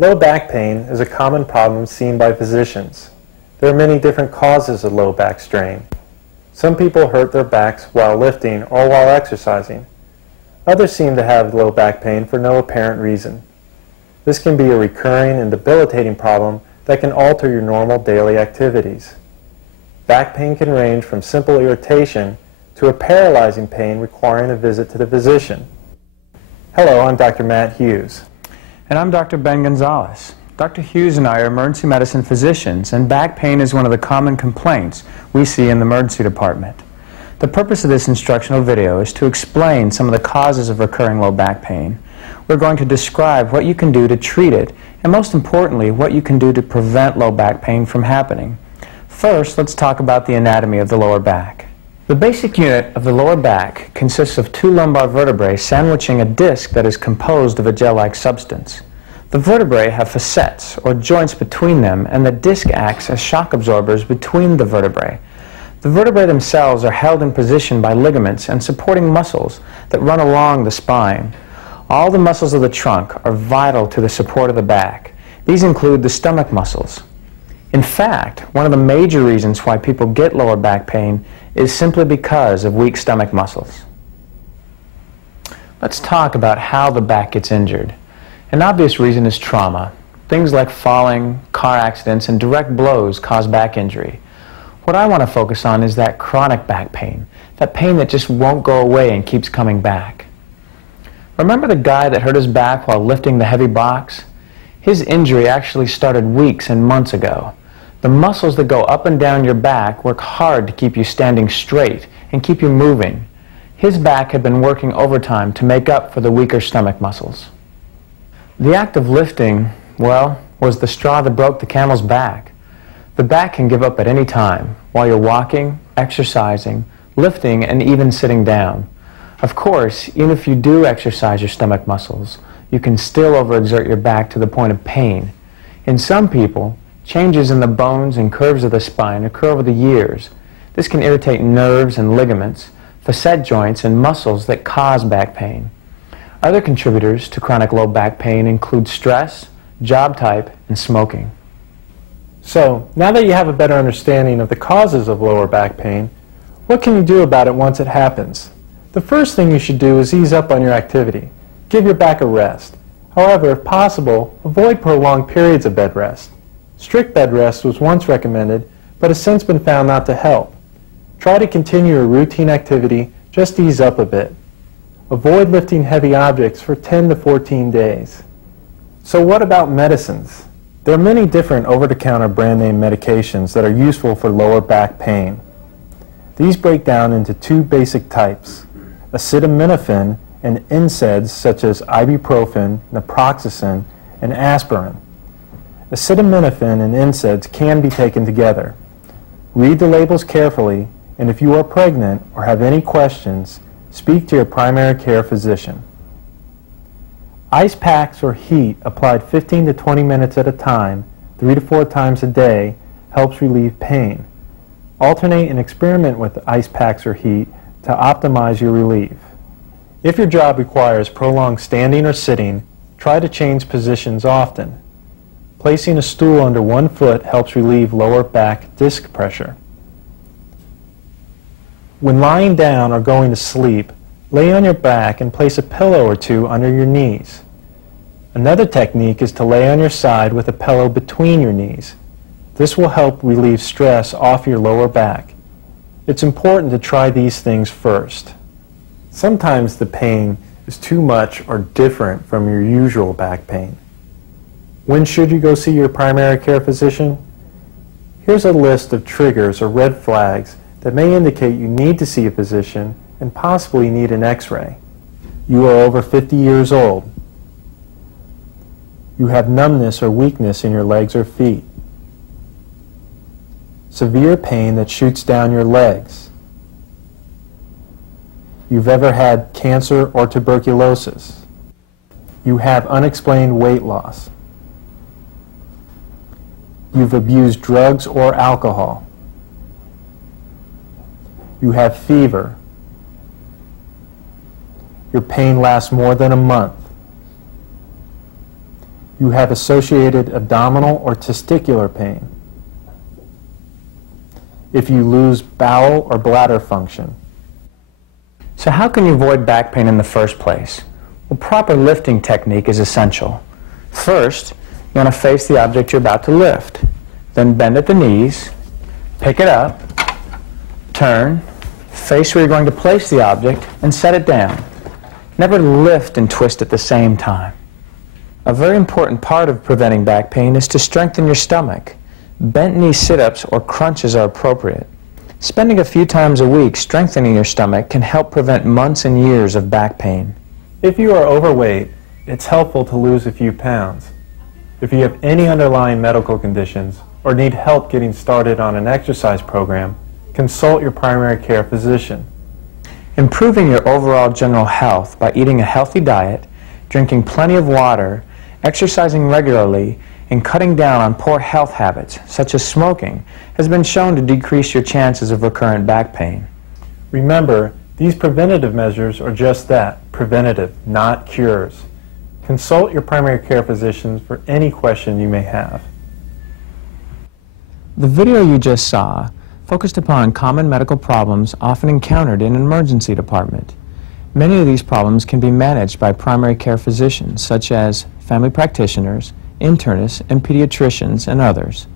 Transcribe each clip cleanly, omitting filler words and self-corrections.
Low back pain is a common problem seen by physicians. There are many different causes of low back strain. Some people hurt their backs while lifting or while exercising. Others seem to have low back pain for no apparent reason. This can be a recurring and debilitating problem that can alter your normal daily activities. Back pain can range from simple irritation to a paralyzing pain requiring a visit to the physician. Hello, I'm Dr. Matt Hughes. And I'm Dr. Ben Gonzalez. Dr. Hughes and I are emergency medicine physicians, and back pain is one of the common complaints we see in the emergency department. The purpose of this instructional video is to explain some of the causes of recurring low back pain. We're going to describe what you can do to treat it, and most importantly, what you can do to prevent low back pain from happening. First, let's talk about the anatomy of the lower back. The basic unit of the lower back consists of two lumbar vertebrae sandwiching a disc that is composed of a gel-like substance. The vertebrae have facets, or joints between them, and the disc acts as shock absorbers between the vertebrae. The vertebrae themselves are held in position by ligaments and supporting muscles that run along the spine. All the muscles of the trunk are vital to the support of the back. These include the stomach muscles. In fact, one of the major reasons why people get lower back pain is simply because of weak stomach muscles. Let's talk about how the back gets injured. An obvious reason is trauma. Things like falling, car accidents, and direct blows cause back injury. What I want to focus on is that chronic back pain, that pain that just won't go away and keeps coming back. Remember the guy that hurt his back while lifting the heavy box? His injury actually started weeks and months ago. The muscles that go up and down your back work hard to keep you standing straight and keep you moving. His back had been working overtime to make up for the weaker stomach muscles. The act of lifting, well, was the straw that broke the camel's back. The back can give up at any time, while you're walking, exercising, lifting, and even sitting down. Of course, even if you do exercise your stomach muscles, you can still overexert your back to the point of pain. In some people, changes in the bones and curves of the spine occur over the years. This can irritate nerves and ligaments, facet joints, and muscles that cause back pain. Other contributors to chronic low back pain include stress, job type, and smoking. So, now that you have a better understanding of the causes of lower back pain, what can you do about it once it happens? The first thing you should do is ease up on your activity. Give your back a rest. However, if possible, avoid prolonged periods of bed rest. Strict bed rest was once recommended, but has since been found not to help. Try to continue a routine activity, just ease up a bit. Avoid lifting heavy objects for 10 to 14 days. So what about medicines? There are many different over-the-counter brand name medications that are useful for lower back pain. These break down into two basic types: acetaminophen and NSAIDs such as ibuprofen, naproxen, and aspirin. Acetaminophen and NSAIDs can be taken together. Read the labels carefully, and if you are pregnant or have any questions, speak to your primary care physician. Ice packs or heat applied 15 to 20 minutes at a time, 3 to 4 times a day, helps relieve pain. Alternate and experiment with ice packs or heat to optimize your relief. If your job requires prolonged standing or sitting, try to change positions often. Placing a stool under one foot helps relieve lower back disc pressure. When lying down or going to sleep, lay on your back and place a pillow or two under your knees. Another technique is to lay on your side with a pillow between your knees. This will help relieve stress off your lower back. It's important to try these things first. Sometimes the pain is too much or different from your usual back pain. When should you go see your primary care physician? Here's a list of triggers or red flags that may indicate you need to see a physician and possibly need an X-ray. You are over 50 years old. You have numbness or weakness in your legs or feet. Severe pain that shoots down your legs. You've ever had cancer or tuberculosis. You have unexplained weight loss. You've abused drugs or alcohol. You have fever. Your pain lasts more than a month. You have associated abdominal or testicular pain. If you lose bowel or bladder function. So how can you avoid back pain in the first place? Well, proper lifting technique is essential. First, you want to face the object you're about to lift. Then bend at the knees, pick it up, turn, face where you're going to place the object, and set it down. Never lift and twist at the same time. A very important part of preventing back pain is to strengthen your stomach. Bent knee sit-ups or crunches are appropriate. Spending a few times a week strengthening your stomach can help prevent months and years of back pain. If you are overweight, it's helpful to lose a few pounds. If you have any underlying medical conditions or need help getting started on an exercise program, consult your primary care physician. Improving your overall general health by eating a healthy diet, drinking plenty of water, exercising regularly, and cutting down on poor health habits, such as smoking, has been shown to decrease your chances of recurrent back pain. Remember, these preventative measures are just that, preventative, not cures. Consult your primary care physicians for any question you may have. The video you just saw focused upon common medical problems often encountered in an emergency department. Many of these problems can be managed by primary care physicians, such as family practitioners, internists, and pediatricians, and others.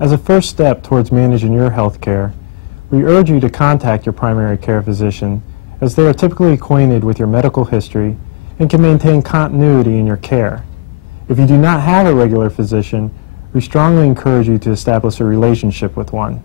As a first step towards managing your health care, we urge you to contact your primary care physician, as they are typically acquainted with your medical history and can maintain continuity in your care. If you do not have a regular physician, we strongly encourage you to establish a relationship with one.